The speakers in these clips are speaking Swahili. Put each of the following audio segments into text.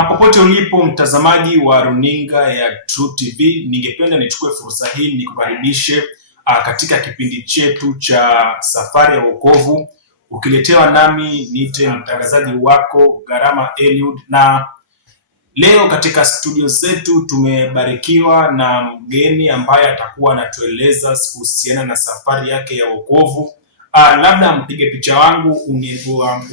Popote ulipo mtazamaji wa runinga ya True TV, ningependa nichukue fursa hii nikukaribishe katika kipindi chetu cha Safari ya Wokovu, ukiletewa nami niite mtangazaji wako Garama Eliud. Na leo katika studio zetu tumebarikiwa na mgeni ambaye atakuwa anatueleza kuhusiana na safari yake ya wokovu. Labda mpige picha wangu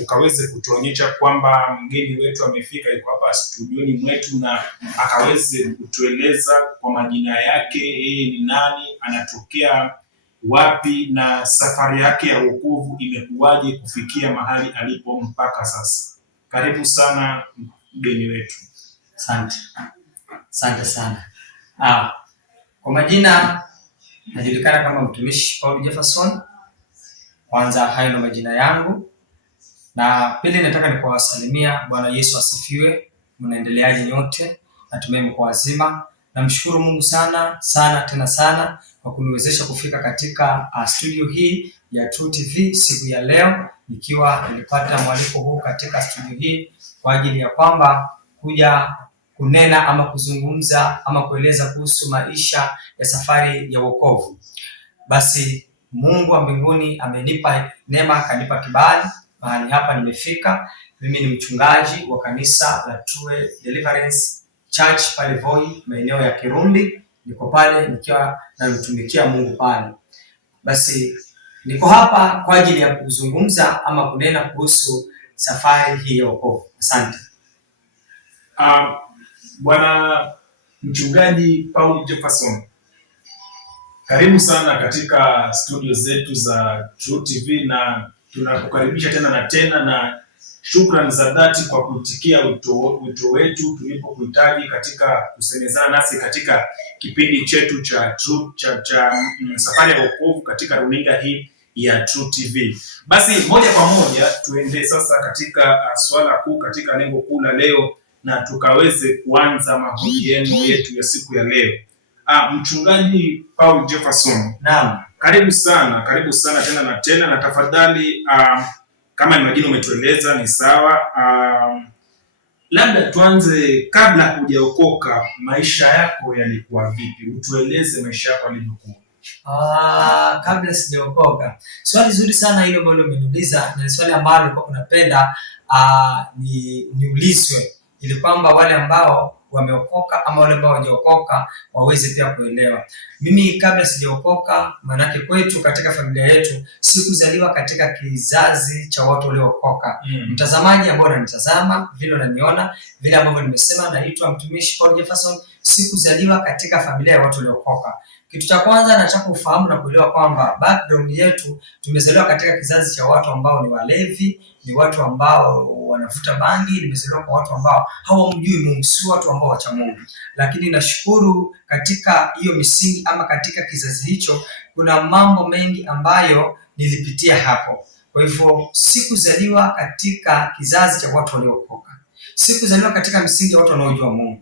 ukaweze kutuonyesha kwamba mgeni wetu amefika, yuko hapa studioni mwetu, na akaweze kutueleza kwa majina yake, yeye ni nani, anatokea wapi, na safari yake ya wokovu imekuwaje kufikia mahali alipo mpaka sasa. Karibu sana mgeni wetu. Asante sana. Kwa majina najulikana kama mtumishi Paul Jefferson. Kwanza hayo na majina yangu, na pili nataka nikuwasalimia. Bwana Yesu asifiwe. Mnaendeleaje nyote? Natumai mko wazima. Namshukuru Mungu sana kwa kuniwezesha kufika katika studio hii ya True TV siku ya leo, nikiwa nilipata mwaliko huu katika studio hii kwa ajili ya kwamba kuja kunena ama kuzungumza ama kueleza kuhusu maisha ya safari ya wokovu. Basi Mungu wa mbinguni amenipa neema, akanipa kibali, mahali hapa nimefika. Mimi ni mchungaji wa kanisa la True Deliverance Church pale Voi, maeneo ya Kirundi. Niko pale nikiwa namtumikia Mungu pale. Basi niko hapa kwa ajili ya kuzungumza ama kunena kuhusu safari hii ya wokovu. Asante. Bwana mchungaji Paul Jefferson, karibu sana katika studio zetu za True TV, na tunakukaribisha tena na shukrani za dhati kwa kuitikia wito wetu tulipokuhitaji katika kusemezana nasi katika kipindi chetu cha Safari ya Wokovu katika runinga hii ya True TV. Basi moja kwa moja tuende sasa katika swala kuu, katika lengo kuu la leo, na tukaweze kuanza mahojiano yetu ya siku ya leo. Mchungaji Paul Jefferson, naam, karibu sana tena na tafadhali, kama ni majina umetueleza ni sawa. Labda tuanze, kabla hujaokoka maisha yako yalikuwa vipi? Utueleze maisha yako yalivyokuwa. Kabla sijaokoka. Swali zuri sana hilo ambalo umeniuliza, na swali ambalo nilikuwa napenda niulizwe, ili kwamba wale ambao wameokoka ama wale ambao hawajaokoka waweze pia kuelewa. Mimi kabla sijaokoka, manake kwetu katika familia yetu sikuzaliwa katika kizazi cha watu waliookoka. Mtazamaji ambao unanitazama, vile unaniona, vile ambavyo nimesema naitwa mtumishi Paul Jefferson, sikuzaliwa katika familia ya watu waliookoka. Kitu cha kwanza nataka kufahamu na kuelewa kwamba background yetu, tumezaliwa katika kizazi cha watu ambao ni walevi, ni watu ambao wanavuta bangi, nimezaliwa kwa watu ambao hawamjui Mungu, si watu ambao wacha Mungu. Lakini nashukuru katika hiyo misingi ama katika kizazi hicho kuna mambo mengi ambayo nilipitia hapo. Kwa hivyo sikuzaliwa katika kizazi cha watu waliookoka. Sikuzaliwa katika misingi ya watu wanaojua Mungu.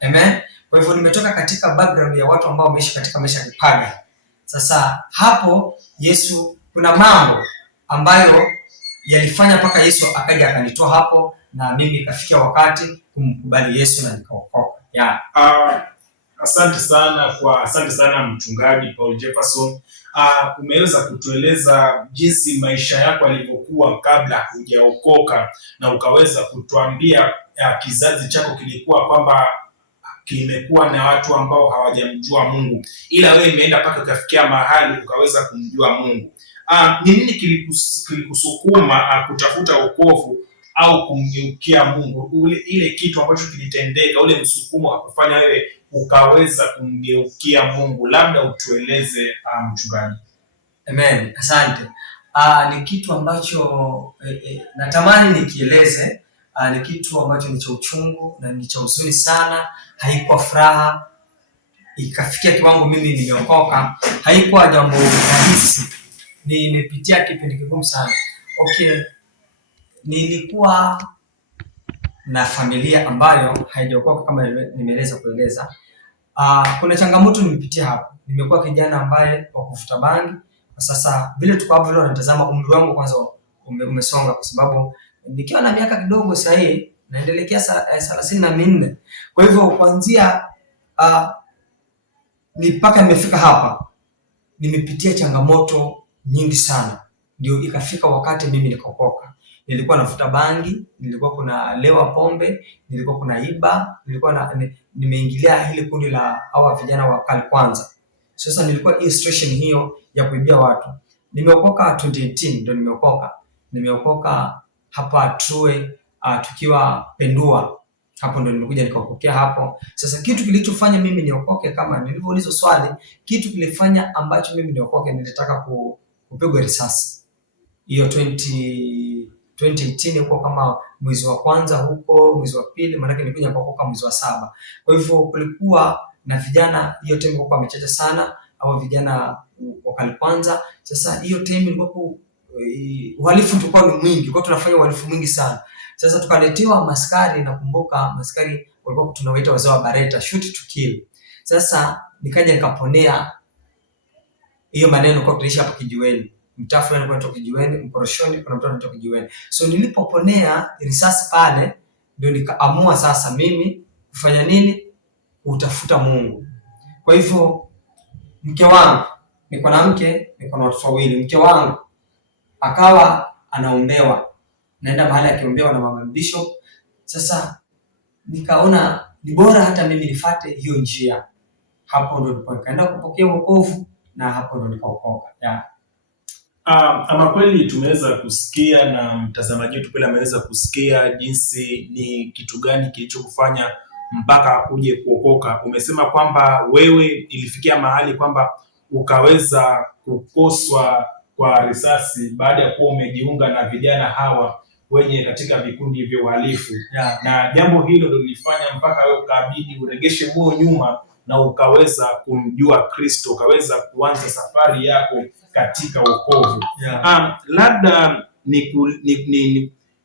Amen. Kwa hivyo nimetoka katika background ya watu ambao wameishi katika maisha ya kipagani. Sasa hapo Yesu, kuna mambo ambayo yalifanya mpaka Yesu akaja akanitoa hapo, na mimi ikafikia wakati kumkubali Yesu na nikaokoka. Asante sana mchungaji Paul Jefferson. Umeweza kutueleza jinsi maisha yako yalivyokuwa kabla hujaokoka, na ukaweza kutuambia kizazi chako kilikuwa kwamba kimekuwa na watu ambao hawajamjua Mungu, ila wewe imeenda mpaka ukafikia mahali ukaweza kumjua Mungu. Ni nini kilikusukuma kutafuta wokovu au kumgeukia Mungu? Ile kitu ambacho kilitendeka, ule msukumo wa kufanya wewe ukaweza kumgeukia Mungu, labda utueleze mchungaji. Amen, asante. Ni kitu ambacho natamani nikieleze. Ni kitu ambacho ni cha uchungu na ni cha huzuni sana. Haikuwa furaha. Ikafikia kiwango mimi nimeokoka, haikuwa jambo rahisi. Nimepitia kipindi kigumu sana. Okay, nilikuwa na familia ambayo haijaokoka kama nimeeleza kueleza. Kuna changamoto nimepitia hapo. Nimekuwa kijana ambaye wa kufuta bangi. Sasa vile tuko hapo leo natazama umri wangu kwanza umesonga, kwa sababu nikiwa na miaka kidogo sasa hii naendelekea 34. Kwa hivyo kuanzia ni mpaka nimefika hapa, nimepitia changamoto nyingi sana, ndio ikafika wakati mimi nikaokoka. Nilikuwa nafuta bangi, nilikuwa kuna lewa pombe, nilikuwa kuna iba, nilikuwa nimeingilia hili kundi la hawa vijana wa Kali Kwanza. Sasa nilikuwa illustration hiyo ya kuibia watu. Nimeokoka 2018, ndio nimeokoka. Nimeokoka hapa True, tukiwa Pendua. Hapo ndio nimekuja nikaokokea hapo. Sasa kitu kilichofanya mimi niokoke, kama nilivyoulizwa swali, kitu kilifanya ambacho mimi niokoke, nilitaka kupigwa risasi. Hiyo 2018 huko, kama mwezi wa kwanza huko, mwezi wa pili, maana yake nilikuja kuokoka mwezi wa 7. Kwa hivyo kulikuwa na vijana hiyo time kwa wamechacha sana, au vijana wa Kali Kwanza. Sasa hiyo time ilikuwa uhalifu tulikuwa ni mwingi, kwa tunafanya uhalifu mwingi sana. Sasa tukaletewa maskari, nakumbuka maskari walikuwa tunawaita wazee wa Bareta, shoot to kill. Sasa nikaja nikaponea hiyo maneno kwa kulisha hapo kijiweni. Mtafu anakuwa anatoka kijiweni, Mkoroshoni kuna mtu anatoka kijiweni. So nilipoponea risasi pale, ndio nikaamua sasa mimi kufanya nini? Utafuta Mungu. Kwa hivyo mke wangu, niko na mke, niko na watoto wawili. Mke wangu akawa anaombewa, naenda mahali akiombewa na mama Bishop. Sasa nikaona ni bora hata mimi nifuate hiyo njia. Hapo ndo nikaenda kupokea wokovu na hapo ndo nikaokoka. Ama kweli tumeweza kusikia na mtazamaji wetu pale ameweza kusikia jinsi ni kitu gani kilichokufanya mpaka uje kuokoka. Umesema kwamba wewe ilifikia mahali kwamba ukaweza kukoswa kwa risasi baada ya kuwa umejiunga na vijana hawa wenye katika vikundi vya uhalifu. Na jambo hilo ndio lilifanya mpaka wewe ukabidi uregeshe moyo nyuma na ukaweza kumjua Kristo, ukaweza kuanza safari yako katika wokovu. Labda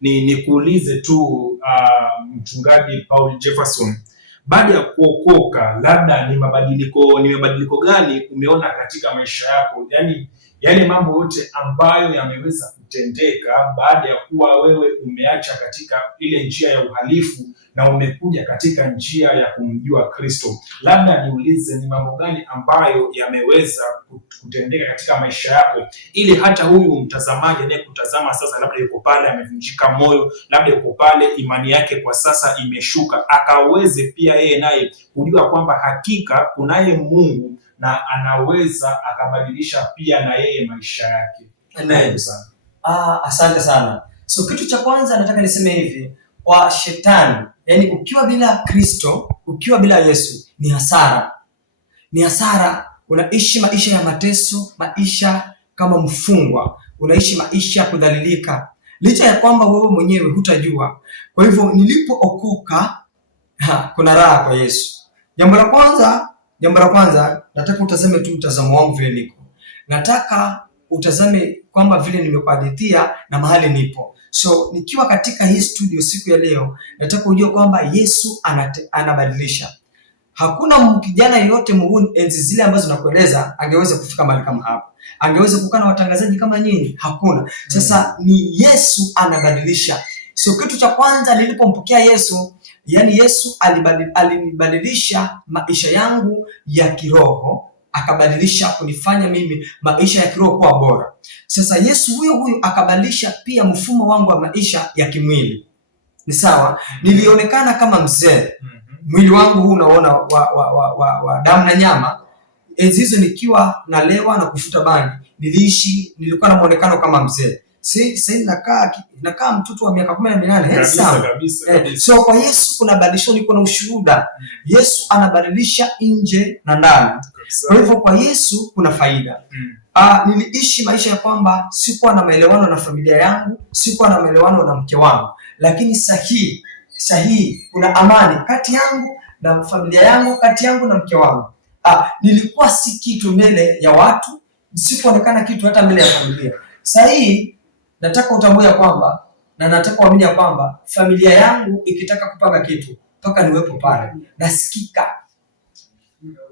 nikuulize tu mchungaji Paul Jefferson, baada ya kuokoka, labda ni mabadiliko gani umeona katika maisha yako? Yaani yale mambo yote ambayo yameweza kutendeka baada ya kuwa wewe umeacha katika ile njia ya uhalifu na umekuja katika njia ya kumjua Kristo. Labda niulize ni mambo gani ambayo yameweza kutendeka katika maisha yako, ili hata huyu mtazamaji anayekutazama sasa, labda yuko pale amevunjika moyo, labda yuko pale imani yake kwa sasa imeshuka, akaweze pia yeye naye kujua kwamba hakika kunaye Mungu na anaweza akabadilisha pia na yeye maisha yake. Amen. Asante sana. So kitu cha kwanza nataka niseme hivi, kwa shetani, yani ukiwa bila Kristo, ukiwa bila Yesu ni hasara. Ni hasara. Unaishi maisha ya mateso, maisha kama mfungwa, unaishi maisha ya kudhalilika, licha ya kwamba wewe mwenyewe hutajua. Kwa hivyo nilipookoka, kuna raha kwa Yesu. Jambo la kwanza nataka utazame tu mtazamo wangu vile niko. Nataka utazame kwamba vile nimekuhadithia na mahali nipo. So nikiwa katika hii studio siku ya leo, nataka ujue kwamba Yesu anabadilisha. Hakuna kijana yote Mungu enzi zile ambazo nakueleza angeweza kufika mahali kama hapa. Angeweza kukaa na watangazaji kama nyinyi, hakuna. Sasa ni Yesu anabadilisha. So kitu cha kwanza nilipompokea Yesu, yani Yesu alinibadilisha maisha yangu ya kiroho, akabadilisha kunifanya mimi maisha ya kiroho kuwa bora. Sasa Yesu huyo akabadilisha pia mfumo wangu wa maisha ya kimwili. Ni sawa? Nilionekana kama mzee. Mwili wangu huu unaona wa damu na nyama. Enzi hizo nikiwa nalewa na kufuta bangi, nilikuwa na muonekano kama mzee. Sasa nakaa mtoto wa miaka 18. Kabisa. So kwa Yesu kuna badilisho, niko na ushuhuda. Yesu anabadilisha nje na ndani. Kwa hivyo kwa Yesu kuna faida. Niliishi maisha ya kwamba sikuwa na maelewano na familia yangu, sikuwa na maelewano na mke wangu, lakini sahihi kuna amani kati yangu na familia yangu, kati yangu na mke wangu. Nilikuwa si kitu mbele ya watu, sikuonekana kitu hata mbele ya familia. Sahihi nataka utambue kwamba, na nataka uamini kwamba familia yangu ikitaka kupanga kitu mpaka niwepo pale,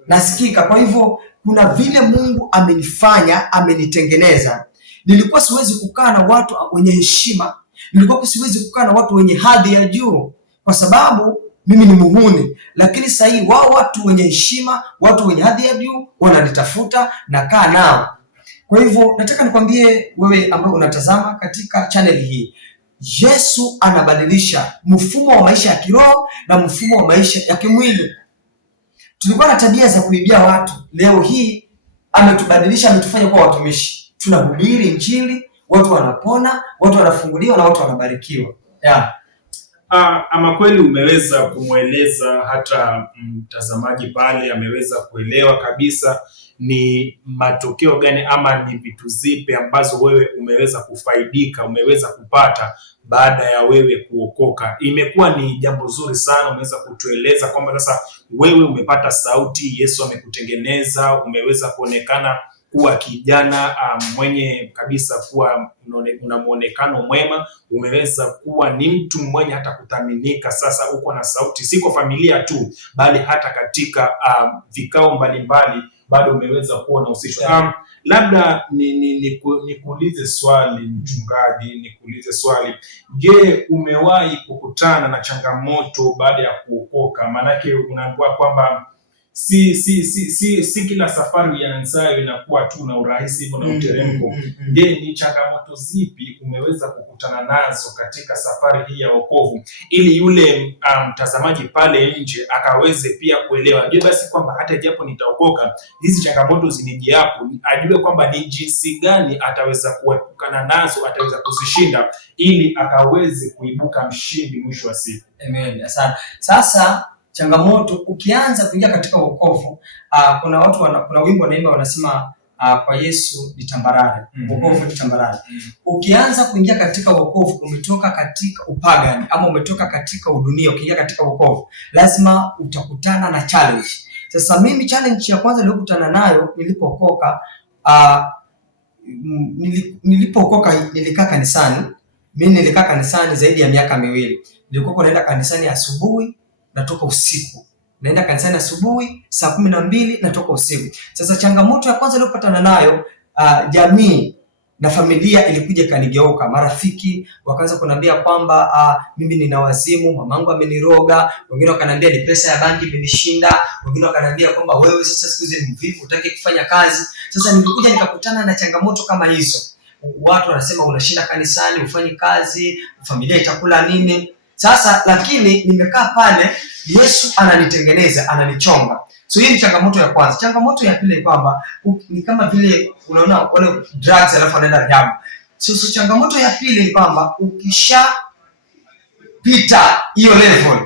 nasikika. Kwa hivyo kuna vile Mungu amenifanya, amenitengeneza. Nilikuwa siwezi kukaa na watu wenye heshima, nilikuwa siwezi kukaa na watu wenye hadhi ya juu. kwa sababu mimi ni muhuni. Lakini sasa hii wao watu wenye heshima, watu wenye hadhi ya juu wananitafuta, nakaa nao. Kwa hivyo nataka nikwambie wewe ambaye unatazama katika channel hii, Yesu anabadilisha mfumo wa maisha ya kiroho na mfumo wa maisha ya kimwili. Tulikuwa na tabia za kuibia watu, leo hii ametubadilisha, ametufanya kuwa watumishi. Tunahubiri Injili, watu wanapona, watu wanafunguliwa na watu wanabarikiwa. Ama kweli umeweza kumweleza hata mtazamaji pale ameweza kuelewa kabisa ni matokeo gani ama ni vitu zipi ambazo wewe umeweza kufaidika, umeweza kupata baada ya wewe kuokoka. Imekuwa ni jambo zuri sana, umeweza kutueleza kwamba sasa wewe umepata sauti, Yesu amekutengeneza, umeweza kuonekana kuwa kijana mwenye kabisa kuwa una muonekano mwema, umeweza kuwa ni mtu mwenye hata kuthaminika. Sasa uko na sauti, si kwa familia tu, bali hata katika vikao mbalimbali bado umeweza kuwa na usisho. Labda nikuulize swali mchungaji, nikuulize swali. Je, umewahi kukutana na changamoto baada ya kuokoka? Maanake unaambiwa kwamba si kila safari ianzayo inakuwa tu na urahisi hivyo na uteremko. Je, ni changamoto zipi umeweza kukutana nazo katika safari hii ya wokovu, ili yule mtazamaji pale nje akaweze pia kuelewa, je, basi kwamba hata japo nitaokoka, hizi changamoto zinijiapo, ajue kwamba ni jinsi gani ataweza kuepukana nazo, ataweza kuzishinda, ili akaweze kuibuka mshindi mwisho wa siku. Amen. Asante. Sasa changamoto ukianza kuingia katika wokovu, kuna watu kuna wimbo wanaimba wanasema kwa Yesu ni tambarare. Wokovu ni tambarare. Ukianza kuingia katika wokovu, umetoka katika upagani ama umetoka katika udunia, ukiingia katika wokovu lazima utakutana na challenge. Sasa mimi challenge ya kwanza niliyokutana nayo nilipookoka, nilikaa kanisani. Mimi nilikaa kanisani zaidi ya miaka 2. Nilikuwa naenda kanisani asubuhi, natoka usiku. Naenda kanisani asubuhi saa 12, natoka usiku. Sasa changamoto ya kwanza niliyopatana nayo, jamii na familia ilikuja kanigeuka. Marafiki wakaanza kuniambia kwamba mimi nina wazimu, mamangu ameniroga, wengine wakaniambia ni pesa ya bangi imenishinda, wengine wakaniambia kwamba wewe sasa siku hizi ni mvivu, hutaki kufanya kazi. Sasa nilikuja nikakutana na changamoto kama hizo. Watu wanasema unashinda kanisani, ufanyi kazi, familia itakula nini? Sasa lakini nimekaa pale, Yesu ananitengeneza, ananichonga. So hii ni changamoto ya kwanza. Changamoto ya pili ni kwamba ni kama vile unaona wale drugs alafu anaenda rehab. So changamoto ya pili ni kwamba ukishapita hiyo level,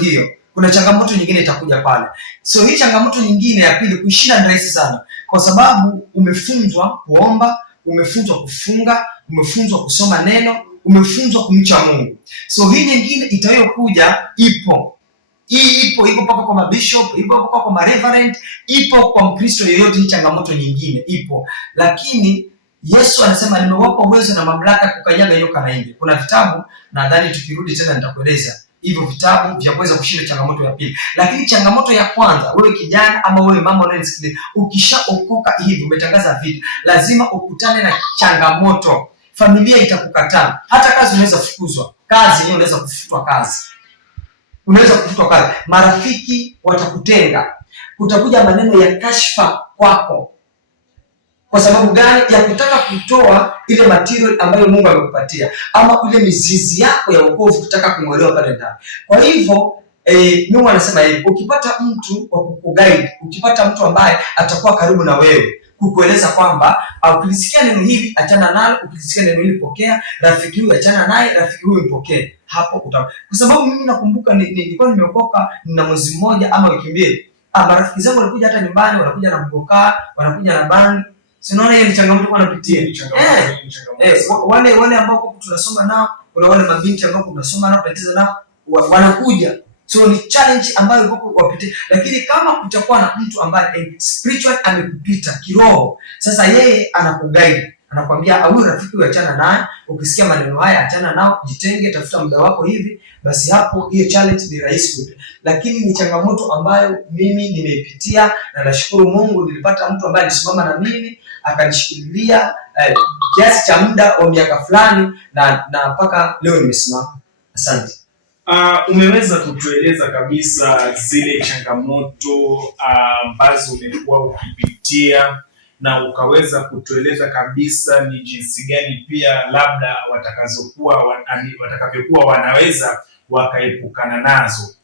hiyo kuna changamoto nyingine itakuja pale. So hii changamoto nyingine ya pili kuishinda ni rahisi sana, kwa sababu umefunzwa kuomba, umefunzwa kufunga, umefunzwa kusoma neno, umefunzwa kumcha Mungu. So hii nyingine itayokuja ipo mpaka kwa mabishop, ipo mpaka kwa mareverend, ipo kwa Mkristo yeyote. Hii changamoto nyingine ipo, lakini Yesu anasema nimewapa uwezo na mamlaka kukanyaga nyoka na nge. Kuna vitabu, nadhani tukirudi tena nitakueleza hivyo vitabu vya kuweza kushinda changamoto ya pili. Lakini changamoto ya kwanza, wewe kijana ama wewe mama unayenisikiliza, ukishaokoka hivi, umetangaza vitu, lazima ukutane na changamoto. Familia itakukataa, hata kazi unaweza kufukuzwa, kazi yenyewe unaweza kufutwa kazi. Marafiki watakutenga, kutakuja maneno ya kashfa kwako. Kwa sababu gani? Ya kutaka kutoa ile material ambayo Mungu amekupatia, ama ile mizizi yako ya wokovu kutaka kung'olewa pale ndani. Kwa hivyo Mungu anasema hivi, ukipata mtu wa kukuguide, ukipata mtu ambaye atakuwa karibu na wewe kukueleza kwamba ukilisikia neno hili achana nalo, ukilisikia neno hili pokea, rafiki huyu achana naye, rafiki huyu mpokee, hapo kwa sababu mimi nakumbuka nilikuwa nimeokoka na mwezi mmoja ama wiki mbili, marafiki zangu walikuja hata nyumbani, wanakuja na mboka, wanakuja na bani. Sinaona hiyo ni changamoto kwa napitia. Wale ambao tunasoma nao, kuna wale mabinti ambao tunasoma nao, tunacheza nao, wanakuja. So ni challenge ambayo uko wapitia. Lakini kama kutakuwa na mtu ambaye spiritual amekupita kiroho, sasa yeye anakuguide, anakuambia huyu rafiki uachana naye, ukisikia maneno haya achana nao, jitenge, tafuta muda wako hivi, basi hapo hiyo challenge ni rahisi kuipita. Lakini ni changamoto ambayo mimi nimeipitia, na nashukuru Mungu nilipata mtu ambaye alisimama na mimi akanishikilia kiasi cha muda wa miaka fulani, na mpaka leo nimesimama. Asante. Umeweza kutueleza kabisa zile changamoto ambazo umekuwa ukipitia, na ukaweza kutueleza kabisa ni jinsi gani pia labda watakavyokuwa wanaweza wakaepukana nazo.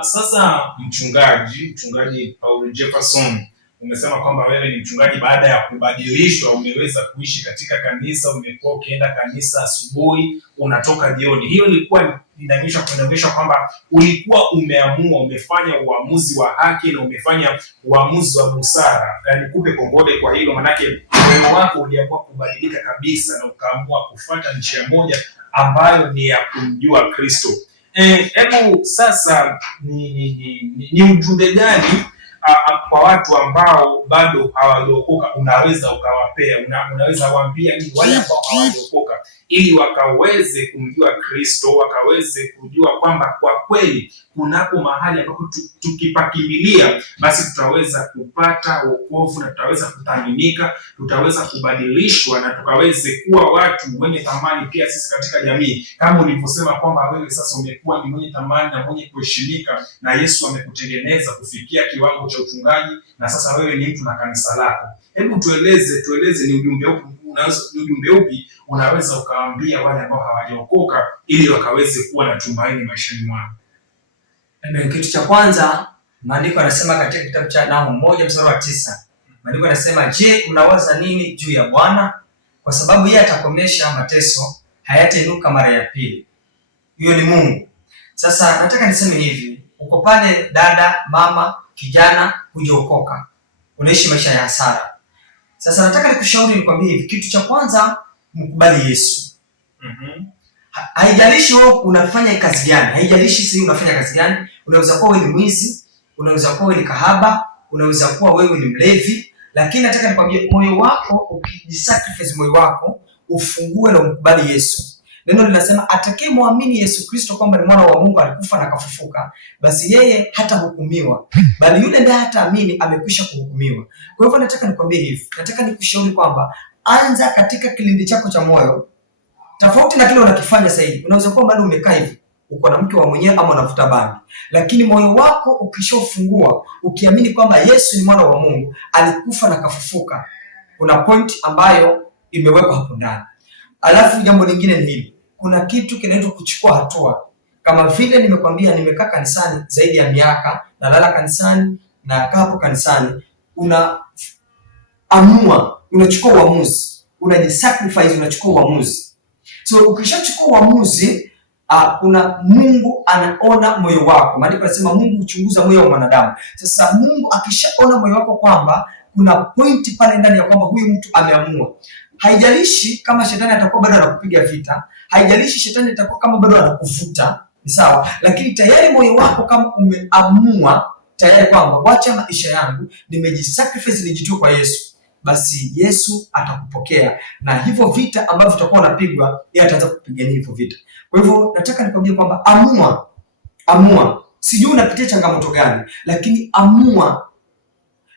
Sasa mchungaji Paul Jefferson, umesema kwamba wewe ni mchungaji baada ya kubadilishwa, umeweza kuishi katika kanisa, umekuwa ukienda kanisa asubuhi, unatoka jioni. Hiyo ilikuwa inaonyesha kwamba ulikuwa umefanya uamuzi wa haki na umefanya uamuzi wa busara. Nikupe kongole kwa hilo, manake moyo wako uliamua kubadilika kabisa na ukaamua kufuata njia moja ambayo ni ya kumjua Kristo. Hebu sasa ni ujumbe gani kwa watu ambao bado hawajaokoka unaweza ukawapea, unaweza waambia nini wale ambao hawajaokoka, ili wakaweze kumjua Kristo, wakaweze kujua kwamba kwa kweli kunapo mahali ambapo tukipakimbilia basi tutaweza kupata wokovu na tutaweza kuthaminika, tutaweza kubadilishwa na tukaweze kuwa watu wenye thamani pia sisi katika jamii, kama ulivyosema kwamba wewe sasa umekuwa ni mwenye thamani na mwenye kuheshimika na Yesu amekutengeneza kufikia kiwango cha uchungaji, na sasa wewe ni mtu na kanisa lako. Hebu tueleze ni ujumbe upi unaweza ukawaambia wale ambao hawajaokoka ili wakaweze kuwa na tumaini maishani mwao? Kitu cha kwanza, maandiko yanasema katika kitabu cha Nahumu 1:9, maandiko yanasema, je, mnawaza nini juu ya Bwana? Kwa sababu yeye atakomesha mateso, hayatainuka mara ya pili. Huyo ni Mungu. Sasa nataka niseme hivi, uko pale dada, mama, kijana, hujaokoka, unaishi maisha ya hasara. Sasa nataka nikushauri, nikwambie hivi, kitu cha kwanza, mkubali Yesu. Haijalishi wewe unafanya kazi gani, haijalishi sisi unafanya kazi gani. Unaweza kuwa wewe ni mwizi, unaweza kuwa wewe ni kahaba, unaweza kuwa wewe ni mlevi, lakini nataka nikwambie, moyo wako ukijisacrifice, moyo wako ufungue na umkubali Yesu. Neno linasema atakayemwamini Yesu Kristo kwamba ni mwana wa Mungu, alikufa na akafufuka, basi yeye hatahukumiwa, bali yule ndiye hataamini amekwisha kuhukumiwa. Kwa hivyo nataka nikwambie hivi, nataka nikushauri kwamba anza katika kilindi chako cha moyo, tofauti na kile unakifanya sasa hivi. Unaweza kuwa bado umekaa hivi, uko na mke wa mwenyewe ama unavuta bangi, lakini moyo wako ukishofungua, ukiamini kwamba Yesu ni mwana wa Mungu, alikufa na kafufuka, kuna point ambayo imewekwa hapo ndani. Alafu jambo lingine ni hili, kuna kitu kinaitwa kuchukua hatua. Kama vile nimekwambia, nimekaa kanisani zaidi ya miaka, nalala kanisani na kaa hapo kanisani, unaamua, unachukua uamuzi, unajisacrifice, unachukua uamuzi. So ukishachukua uamuzi, kuna Mungu anaona moyo wako. Maandiko yanasema Mungu huchunguza moyo wa mwanadamu. Sasa Mungu akishaona moyo wako kwamba kuna point pale ndani ya kwamba huyu mtu ameamua, haijalishi kama shetani atakuwa bado anakupiga vita, haijalishi shetani atakuwa kama bado anakuvuta, ni sawa, lakini tayari moyo wako kama umeamua tayari kwamba wacha maisha yangu, nimejisacrifice, nijitoe kwa Yesu, basi Yesu atakupokea, na hivyo vita ambavyo utakuwa unapigwa, yeye ataanza kupigania hivyo vita. Kwa hivyo nataka nikwambie kwamba amua. Sijui unapitia changamoto gani, lakini amua.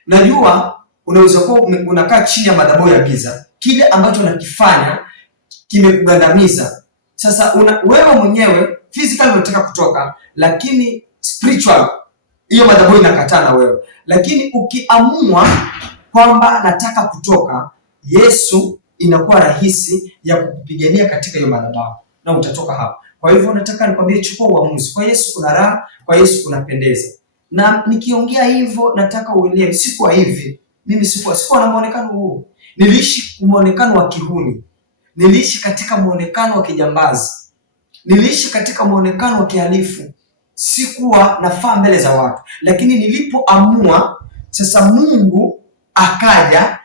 Najua unaweza kuwa unakaa chini ya madhabahu ya giza, kile ambacho unakifanya kimekugandamiza. Sasa wewe mwenyewe physically unataka kutoka, lakini spiritual hiyo madhabahu inakataa na wewe. Lakini ukiamua kwamba nataka kutoka, Yesu inakuwa rahisi ya kukupigania katika hiyo madhabahu na utatoka hapo. Kwa hivyo nataka nikwambie, chukua uamuzi. Kwa Yesu kuna raha, kwa Yesu kunapendeza. Na nikiongea hivyo nataka uelewe, sikuwa hivi. Mimi sikuwa na muonekano huu. Niliishi muonekano wa kihuni. Niliishi katika muonekano wa kijambazi. Niliishi katika muonekano wa kihalifu. Sikuwa nafaa mbele za watu. Lakini nilipoamua, sasa Mungu akaja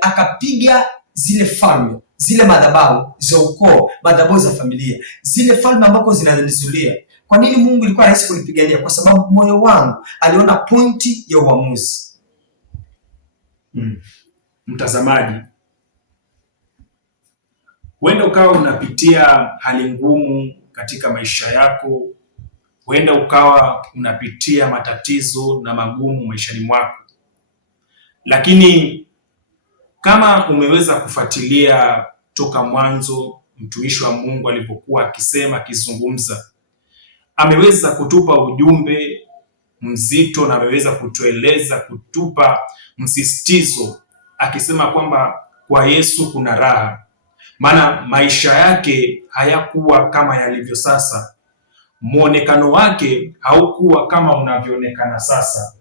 akapiga zile falme, zile madhabahu za ukoo, madhabahu za familia, zile falme ambazo zinanizulia. Kwa nini Mungu ilikuwa rahisi kunipigania? Kwa sababu moyo wangu aliona pointi ya uamuzi. Mtazamaji, huenda ukawa unapitia hali ngumu katika maisha yako, huenda ukawa unapitia matatizo na magumu maishani mwako, lakini kama umeweza kufuatilia toka mwanzo mtumishi wa Mungu alipokuwa akizungumza, ameweza kutupa ujumbe mzito na ameweza kutueleza, kutupa msisitizo akisema kwamba kwa Yesu kuna raha, maana maisha yake hayakuwa kama yalivyo sasa. Muonekano wake haukuwa kama unavyoonekana sasa.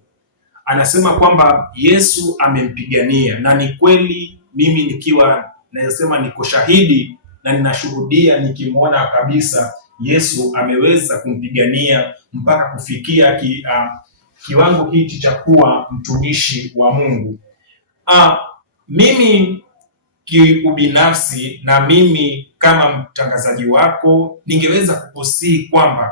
Anasema kwamba Yesu amempigania, na ni kweli, mimi nikiwa nasema niko shahidi na ninashuhudia nikimwona kabisa Yesu ameweza kumpigania mpaka kufikia kiwango hiki cha kuwa mtumishi wa Mungu. Mimi kiubinafsi na mimi kama mtangazaji wako ningeweza kukusihi kwamba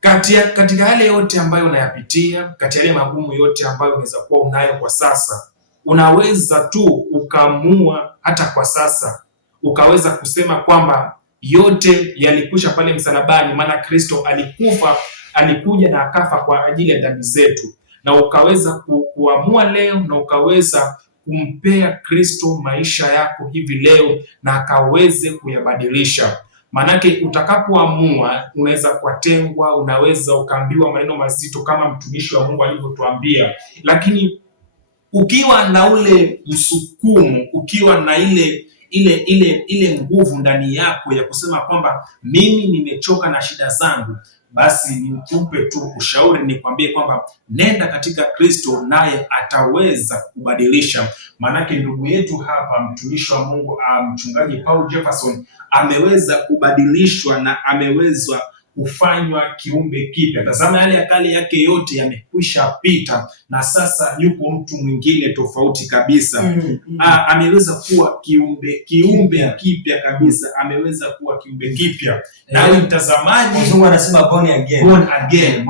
katika yale yote ambayo unayapitia, katika yale magumu yote ambayo unaweza kuwa unayo kwa sasa, unaweza tu ukaamua hata kwa sasa ukaweza kusema kwamba yote yalikwisha pale msalabani, maana Kristo alikuja na akafa kwa ajili ya dhambi zetu, na ukaweza kuamua leo na ukaweza kumpea Kristo maisha yako hivi leo na akaweze kuyabadilisha. Manake utakapoamua unaweza kutengwa, unaweza ukaambiwa maneno mazito kama mtumishi wa Mungu alivyotuambia, lakini ukiwa na ule msukumo, ukiwa na ile nguvu ndani yako ya kusema kwamba mimi nimechoka na shida zangu, basi nikupe tu ushauri, nikwambie kwamba nenda katika Kristo naye ataweza kubadilisha. Manake ndugu yetu hapa mtumishi wa Mungu mchungaji Paul Jefferson ameweza kubadilishwa na ameweza kufanywa kiumbe kipya. Tazama, yale ya kale yake yote yamekwisha pita na sasa yuko mtu mwingine tofauti kabisa. Ameweza kuwa kiumbe kipya kabisa, ameweza kuwa kiumbe kipya. Na mtazamaji, Mungu anasema born again,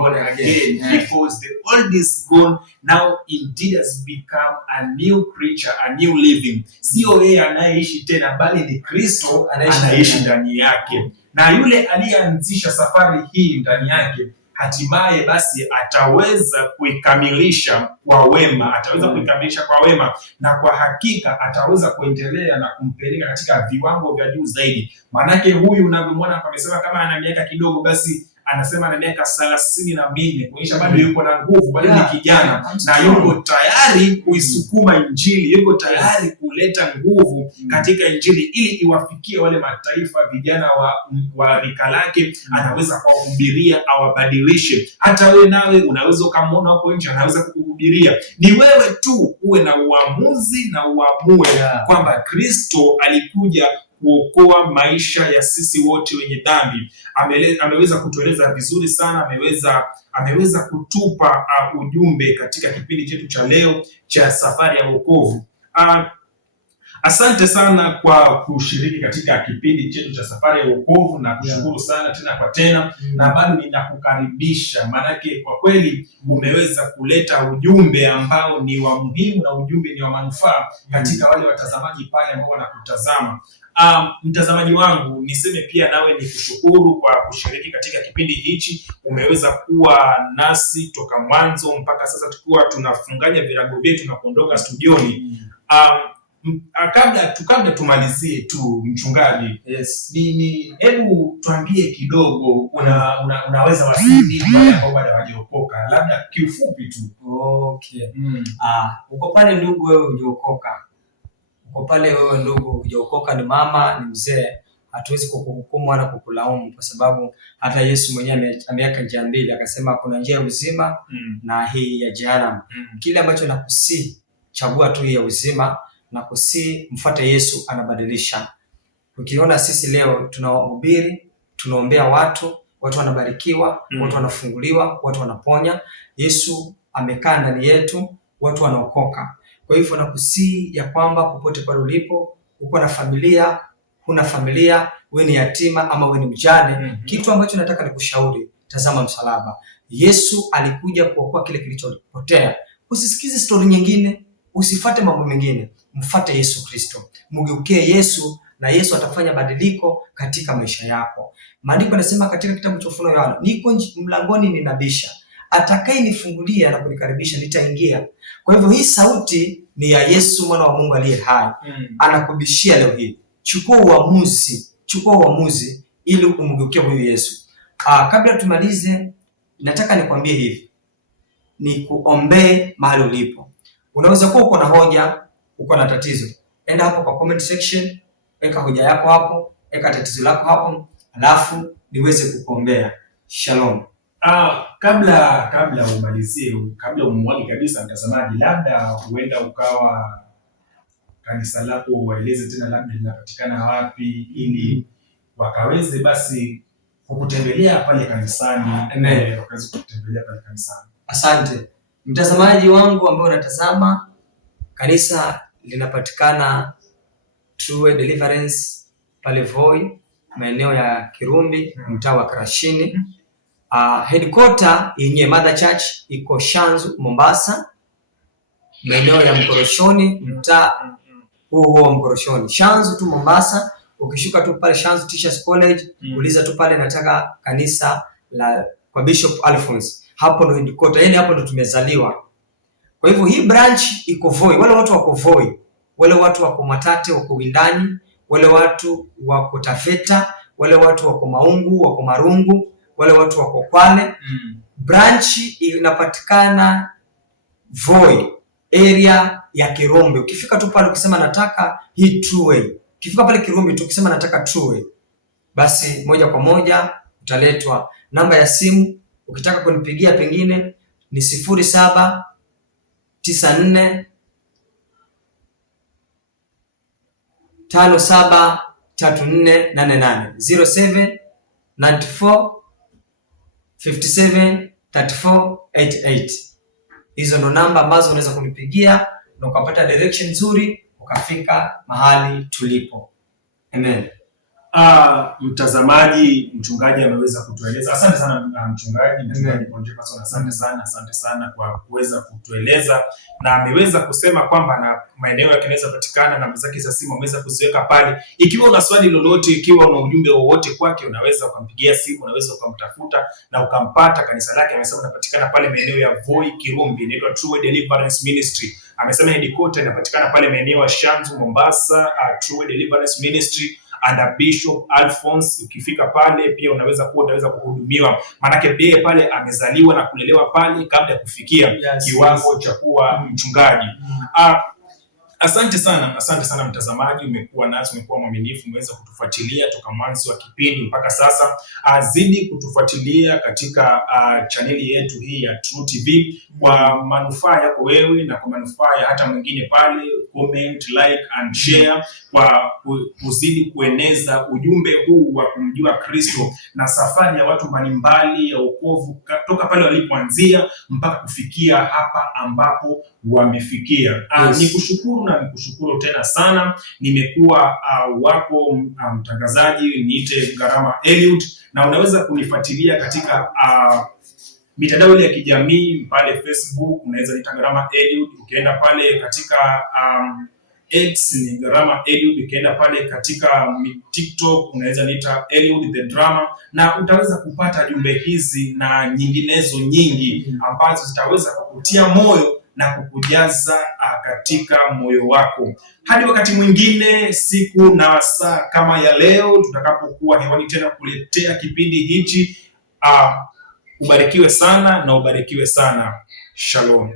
because the old is gone, now indeed has become a new creature, a new living. Sio yeye anayeishi tena, bali ni Kristo anaishi ndani yake. Na yule aliyeanzisha safari hii ndani yake hatimaye basi ataweza kuikamilisha kwa wema, na kwa hakika ataweza kuendelea na kumpeleka katika viwango vya juu zaidi. Manake huyu unavyomwona amesema kama ana miaka kidogo, basi anasema ana miaka 34, kuonyesha bado yuko na nguvu, bado ni kijana na yuko tayari kuisukuma Injili, yuko tayari kuleta nguvu katika Injili ili iwafikie wale mataifa, vijana wa rika lake. Anaweza kuwahubiria, awabadilishe. Hata wewe nawe unaweza ukamwona hapo nje, anaweza kukuhubiria. Ni wewe tu uwe na uamuzi na uamue kwamba Kristo alikuja kuokoa maisha ya sisi wote wenye dhambi. Ameweza kutueleza vizuri sana, ameweza kutupa ujumbe katika kipindi chetu cha leo cha safari ya wokovu. Asante sana kwa kushiriki katika kipindi chetu cha safari ya wokovu, na kushukuru sana tena kwa tena, na bado ninakukaribisha, maanake kwa kweli umeweza kuleta ujumbe ambao ni wa muhimu na ujumbe ni wa manufaa katika wale watazamaji pale ambao wanakutazama. Mtazamaji wangu, niseme pia nawe ni kushukuru kwa kushiriki katika kipindi hichi. Umeweza kuwa nasi toka mwanzo mpaka sasa tukiwa tunafunganya virago vyetu na kuondoka studioni. Kabla tumalizie tu mchungaji, hebu tuambie kidogo, unaweza wasaidia wale ambao bado hawajaokoka, labda kiufupi tu. Okay. Uko pale ndugu, wewe hujaokoka. Uko pale wewe ndugu hujaokoka, ni mama, ni mzee, hatuwezi kukuhukumu wala kukulaumu, kwa sababu hata Yesu mwenyewe ameweka njia mbili, akasema kuna njia ya uzima na hii ya jehanamu. Kile ambacho nakusii, chagua tu ya uzima, na kusii mfuate Yesu, anabadilisha. Ukiona sisi leo tunawahubiri, tunaombea watu wanabarikiwa, watu wanafunguliwa, watu wanaponya. Yesu amekaa ndani yetu, watu wanaokoka. Kwa hivyo nakusii ya kwamba popote pale ulipo, uko na familia, huna familia, wewe ni yatima ama wewe ni mjane, kitu ambacho nataka nikushauri, tazama msalaba. Yesu alikuja kuokoa kile kilichopotea. Usisikize story nyingine, usifate mambo mengine, mfuate Yesu Kristo. Mgeukie Yesu na Yesu atafanya badiliko katika maisha yako. Maandiko yanasema katika kitabu cha Ufunuo Yohana, niko mlangoni ninabisha, atakayenifungulia na kunikaribisha nitaingia. Kwa hivyo hii sauti ni ya Yesu mwana wa Mungu aliye hai. Anakubishia leo hii. Chukua uamuzi ili umgeukie huyu Yesu. Kabla tumalize, nataka nikwambie hivi, ni kuombee mahali ulipo. Unaweza kuwa uko na hoja, uko na tatizo, enda hapo kwa comment section, weka hoja yako hapo, weka tatizo lako hapo, alafu niweze kukuombea. Shalom. Kabla umalizie, kabla umwage kabisa mtazamaji, labda huenda ukawa kanisa lako waeleze tena labda linapatikana wapi, ili wakaweze basi kukutembelea pale kanisani. Amen. Wakaweze kukutembelea pale kanisani. Asante mtazamaji wangu ambao unatazama, kanisa linapatikana True Way Deliverance pale Voi, maeneo ya Kirumbi, mtaa wa Krashini. Headquarter yenye Mother Church iko Shanzu Mombasa, maeneo ya Mkoroshoni, mtaa huo Mkoroshoni. Shanzu tu Mombasa, ukishuka tu pale Shanzu Teachers College, uliza tu pale nataka kanisa la kwa Bishop Alphonse. Hapo ndo headquarter, yani hapo ndo tumezaliwa. Kwa hivyo hii branch iko Voi. Wale watu wako Voi, wale watu wako Matate, wako Windani, wale watu wako Tafeta, wale watu wako Maungu, wako Marungu, wale watu wako Kwale. Branch inapatikana Voi, area ya Kirumbi. Ukifika tu pale ukisema nataka hii True Way, ukifika pale Kirumbi tu ukisema nataka True Way, basi moja kwa moja utaletwa. Namba ya simu ukitaka kunipigia pengine ni 0794 573488, 0794 573488. Hizo ndo namba ambazo unaweza kunipigia na ukapata direction nzuri ukafika mahali tulipo. Amen. Mtazamaji, mchungaji ameweza kutueleza. Asante sana mchungaji Ponjepason, asante sana kwa kuweza kutueleza, na ameweza kusema kwamba na maeneo yake yanaweza patikana, namba zake za simu ameweza kuziweka pale. Ikiwa una swali lolote, ikiwa una ujumbe wowote kwake, unaweza ukampigia simu, unaweza ukamtafuta na ukampata. Kanisa lake amesema linapatikana pale maeneo ya Voi Kirumbi, inaitwa True Way Deliverance Ministry. Amesema headquarter inapatikana pale maeneo ya Shanzu Mombasa, True Way Deliverance Ministry under Bishop Alphonse. Ukifika pale pia utaweza kuhudumiwa, maanake yeye pale amezaliwa na kulelewa pale kabla ya kufikia kiwango cha kuwa mchungaji. Asante sana mtazamaji, umekuwa nasi, umekuwa mwaminifu, umeweza kutufuatilia toka mwanzo wa kipindi mpaka sasa. Zidi kutufuatilia katika chaneli yetu hii ya True TV kwa manufaa yako wewe na kwa manufaa ya hata mwingine pale. Comment, like and share kwa kuzidi kueneza ujumbe huu wa kumjua Kristo na safari ya watu mbalimbali ya wokovu toka pale walipoanzia mpaka kufikia hapa ambapo wamefikia. Nikushukuru tena sana. Nimekuwa wako mtangazaji, niite Garama Eliud, na unaweza kunifuatilia katika mitandao ile ya kijamii pale Facebook, unaweza niita Garama Eliud. Ukienda pale katika X ni Garama Eliud, ukienda pale katika TikTok unaweza niita Eliud the Drama, na utaweza kupata jumbe hizi na nyinginezo nyingi ambazo zitaweza kukutia moyo na kukujaza katika moyo wako. Hadi wakati mwingine, siku na saa kama ya leo, tutakapokuwa hewani tena kuletea kipindi hichi. Ubarikiwe sana na ubarikiwe sana. Shalom.